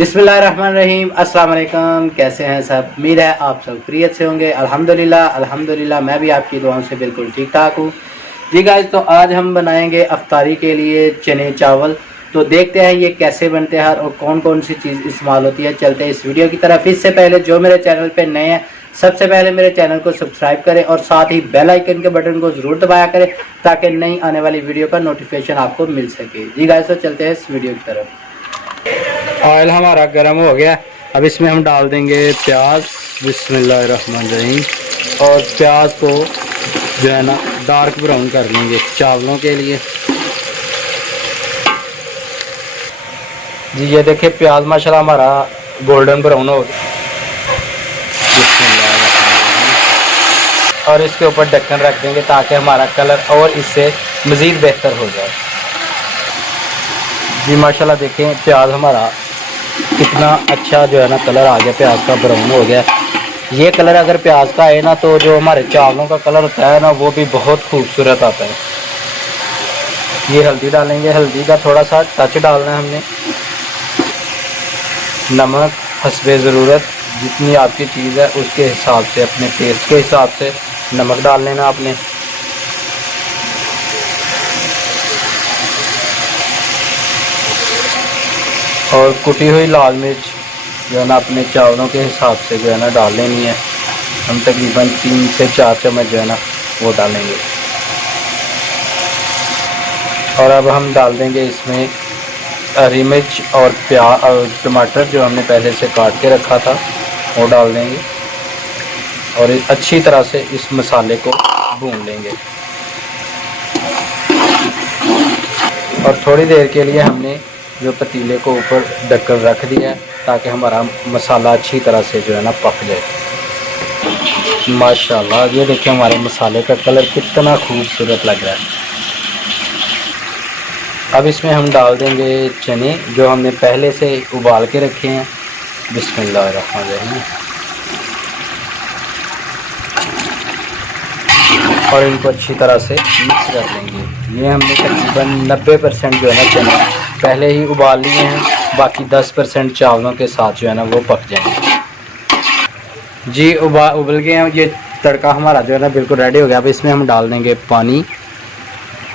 बिस्मिल्लाहिर्रहमानिर्रहीम। अस्सलाम वालेकुम। कैसे हैं सब? उम्मीद है आप सब खैरियत से होंगे। अल्हम्दुलिल्लाह मैं भी आपकी दुआओं से बिल्कुल ठीक ठाक हूँ। जी गाइस, तो आज हम बनाएंगे अफ्तारी के लिए चने चावल। तो देखते हैं ये कैसे बनते हैं और कौन कौन सी चीज़ इस्तेमाल होती है। चलते हैं इस वीडियो की तरफ। इससे पहले जो मेरे चैनल पे नए हैं, सबसे पहले मेरे चैनल को सब्सक्राइब करें और साथ ही बेल आइकन के बटन को ज़रूर दबाया करें ताकि नई आने वाली वीडियो का नोटिफिकेशन आपको मिल सके। जी गाइस, तो चलते हैं इस वीडियो की तरफ। ऑयल हमारा गर्म हो गया। अब इसमें हम डाल देंगे प्याज। बिस्मिल्लाहिर्रहमानिर्रहीम। और प्याज को जो है ना डार्क ब्राउन कर लेंगे चावलों के लिए। जी ये देखिए प्याज माशाल्लाह हमारा गोल्डन ब्राउन हो गया। और इसके ऊपर ढक्कन रख देंगे ताकि हमारा कलर और इससे मज़ीद बेहतर हो जाए। जी माशाल्लाह देखें प्याज हमारा कितना अच्छा जो है ना कलर आ गया, प्याज का ब्राउन हो गया। ये कलर अगर प्याज का है ना तो जो हमारे चावलों का कलर होता है ना वो भी बहुत खूबसूरत आता है। ये हल्दी डालेंगे, हल्दी का थोड़ा सा टच डालना है हमने। नमक हस्बे ज़रूरत, जितनी आपकी चीज़ है उसके हिसाब से, अपने टेस्ट के हिसाब से नमक डाल लेना आपने। और कुटी हुई लाल मिर्च जो है ना अपने चावलों के हिसाब से जो है ना डाल लेनी है। हम तकरीबन 3 से 4 चम्मच जो है ना वो डालेंगे। और अब हम डाल देंगे इसमें हरी मिर्च और प्याज और टमाटर जो हमने पहले से काट के रखा था वो डाल देंगे। और अच्छी तरह से इस मसाले को भून लेंगे। और थोड़ी देर के लिए हमने जो पतीले को ऊपर ढककर रख दिया है ताकि हमारा मसाला अच्छी तरह से जो है ना पक जाए। माशाल्लाह ये देखिए हमारे मसाले का कलर कितना खूबसूरत लग रहा है। अब इसमें हम डाल देंगे चने जो हमने पहले से उबाल के रखे हैं। बिस्मिल्लाहिर्रहमानिर्रहीम। और इनको अच्छी तरह से मिक्स कर लेंगे। ये हमने तकरीबन 90% जो है ना चने पहले ही उबाल लिए हैं, बाकी 10% चावलों के साथ जो है ना वो पक जाएंगे। जी उबल गए हैं। ये तड़का हमारा जो है ना बिल्कुल रेडी हो गया। अब इसमें हम डाल देंगे पानी।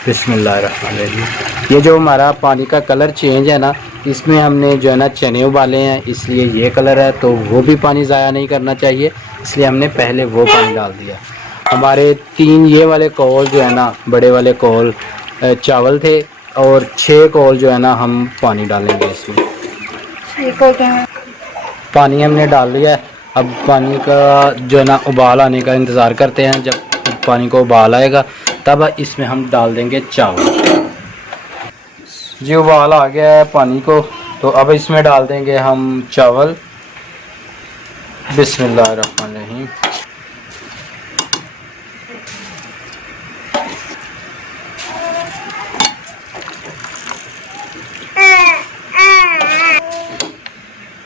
बिस्मिल्लाहिर्रहमानिर्रहीम। ये जो हमारा पानी का कलर चेंज है ना, इसमें हमने जो है ना चने उबाले हैं इसलिए ये कलर है, तो वो भी पानी ज़ाया नहीं करना चाहिए, इसलिए हमने पहले वो पानी डाल दिया। हमारे 3 ये वाले कौल जो है ना बड़े वाले कौल चावल थे और 6 कौल जो है ना हम पानी डालेंगे इसमें। पानी हमने डाल लिया है। अब पानी का जो है ना उबाल आने का इंतज़ार करते हैं। जब पानी को उबाल आएगा तब इसमें हम डाल देंगे चावल। जी उबाल आ गया है पानी को, तो अब इसमें डाल देंगे हम चावल। बिस्मिल्लाहिर्रहमानिर्रहीम।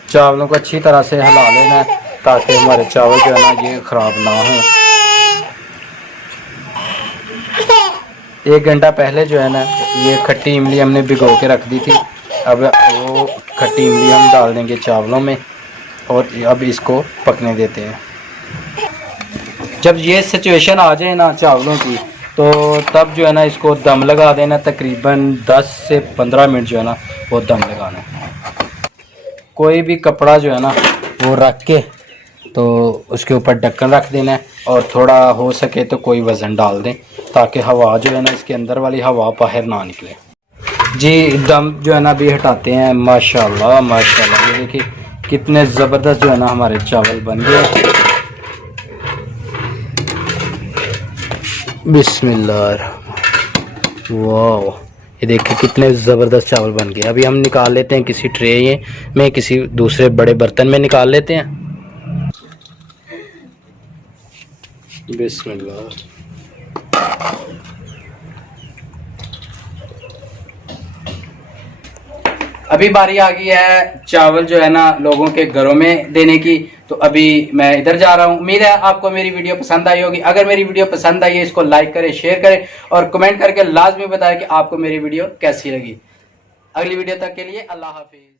चावलों को अच्छी तरह से हिला लेना है ताकि हमारे चावल जो है ना ये ख़राब ना हो। 1 घंटा पहले जो है ना ये खट्टी इमली हमने भिगो के रख दी थी। अब वो खट्टी इमली हम डाल देंगे चावलों में और अब इसको पकने देते हैं। जब ये सिचुएशन आ जाए ना चावलों की तो तब जो है ना इसको दम लगा देना। तकरीबन 10 से 15 मिनट जो है ना वो दम लगाना है। कोई भी कपड़ा जो है ना वो रख के तो उसके ऊपर ढक्कन रख देना है और थोड़ा हो सके तो कोई वज़न डाल दें ताकि हवा जो है ना इसके अंदर वाली हवा बाहर ना निकले। जी दम जो है ना अभी हटाते हैं। माशाल्लाह माशाल्लाह ये देखिए कितने ज़बरदस्त जो है ना हमारे चावल बन गए। बिस्मिल्लाह। वाह ये देखिए कितने ज़बरदस्त चावल बन गए। अभी हम निकाल लेते हैं किसी ट्रे में, किसी दूसरे बड़े बर्तन में निकाल लेते हैं। बिस्मिल्लाह। अभी बारी आ गई है चावल जो है ना लोगों के घरों में देने की। तो अभी मैं इधर जा रहा हूँ। उम्मीद है आपको मेरी वीडियो पसंद आई होगी। अगर मेरी वीडियो पसंद आई है इसको लाइक करें, शेयर करें और कमेंट करके लाजमी बताएं कि आपको मेरी वीडियो कैसी लगी। अगली वीडियो तक के लिए अल्लाह हाफिज।